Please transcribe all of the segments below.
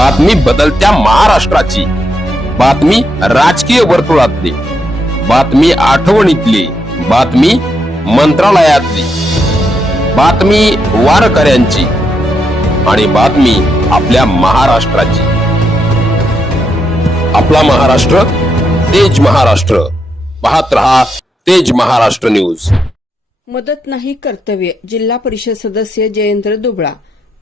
बातमी बदलत्या महाराष्ट्राची. बातमी राजकीय वर्तुळातली. बातमी आठवणीतली. बातमी मंत्रालयातली. बातमी वारकऱ्यांची. आणि बातमी आपल्या महाराष्ट्राची. आपला महाराष्ट्र तेज महाराष्ट्र. पाहत रहा तेज महाराष्ट्र न्यूज. मदत नाही कर्तव्य जिल्हा परिषद सदस्य जयेंद्र दुबळा.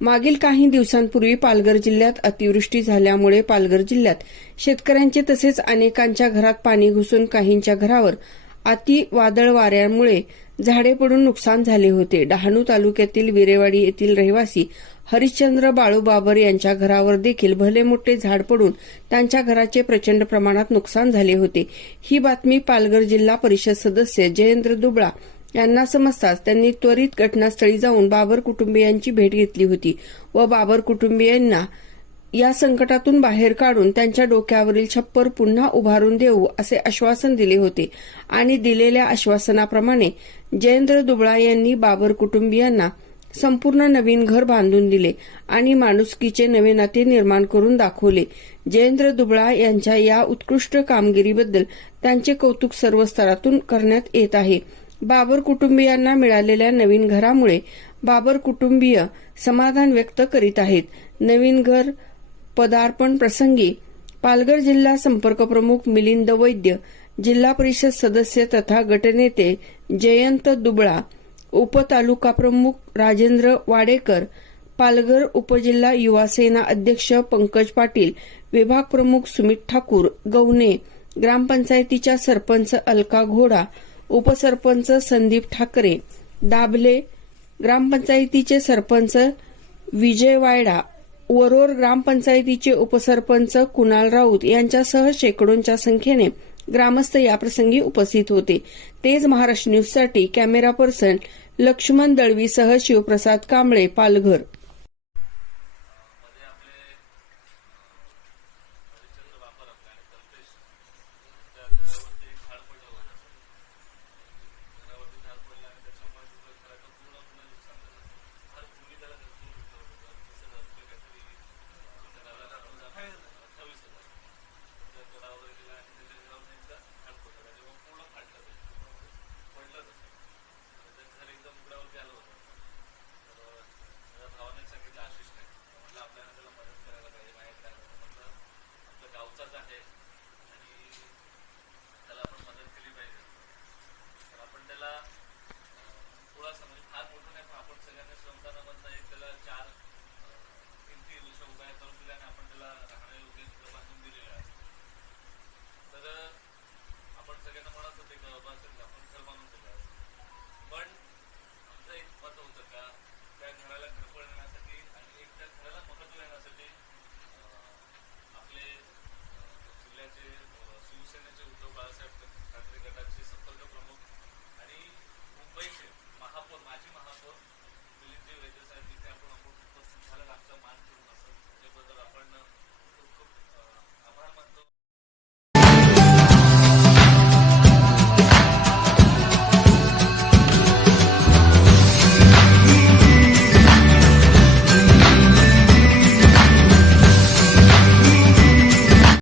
मागील काही दिवसांपूर्वी पालघर जिल्ह्यात अतिवृष्टी झाल्यामुळे पालघर जिल्ह्यात शेतकऱ्यांचे तसेच अनेकांच्या घरात पाणी घुसून काहींच्या घरावर अति वादळ वाऱ्यामुळे झाडे पडून नुकसान झाले होते. डहाणू तालुक्यातील विरेवाडी येथील रहिवासी हरिश्चंद्र बाळू बाबर यांच्या घरावर देखील भले मोठे झाड पडून त्यांच्या घराचे प्रचंड प्रमाणात नुकसान झाले होते. ही बातमी पालघर जिल्हा परिषद सदस्य जयेंद्र दुबळा यांना समजताच त्यांनी त्वरित घटनास्थळी जाऊन बाबर कुटुंबियांची भेट घेतली होती व बाबर कुटुंबियांना या संकटातून बाहेर काढून त्यांच्या डोक्यावरील छप्पर पुन्हा उभारून देऊ असे आश्वासन दिले होते. आणि दिलेल्या आश्वासनाप्रमाणे जयेंद्र दुबळा यांनी बाबर कुटुंबियांना संपूर्ण नवीन घर बांधून दिले आणि माणुसकीचे नवे नाते निर्माण करून दाखवले. जयेंद्र दुबळा यांच्या या उत्कृष्ट कामगिरीबद्दल त्यांचे कौतुक सर्व स्तरातून करण्यात येत आहे. बाबर कुटुंबियांना मिळालेल्या नवीन घरामुळे बाबर कुटुंबीय समाधान व्यक्त करीत आहेत. नवीन घर पदार्पण प्रसंगी पालघर जिल्हा संपर्क प्रमुख मिलिंद वैद्य जिल्हा परिषद सदस्य तथा गटनेते जयंत दुबळा उपतालुका प्रमुख राजेंद्र वाडेकर पालघर उपजिल्हा युवा सेना अध्यक्ष पंकज पाटील विभाग प्रमुख सुमित ठाकूर गवणे ग्रामपंचायतीच्या सरपंच अलका घोडा उपसरपंच संदीप ठाकरे दाभले ग्रामपंचायतीचे सरपंच विजय वायडा वरोर ग्रामपंचायतीचे उपसरपंच कुणाल राऊत यांच्यासह शेकडोंच्या संख्येने ग्रामस्थ याप्रसंगी उपस्थित होते. तेज महाराष्ट्र न्यूजसाठी कॅमेरा पर्सन लक्ष्मण दळवीसह शिवप्रसाद कांबळे पालघर.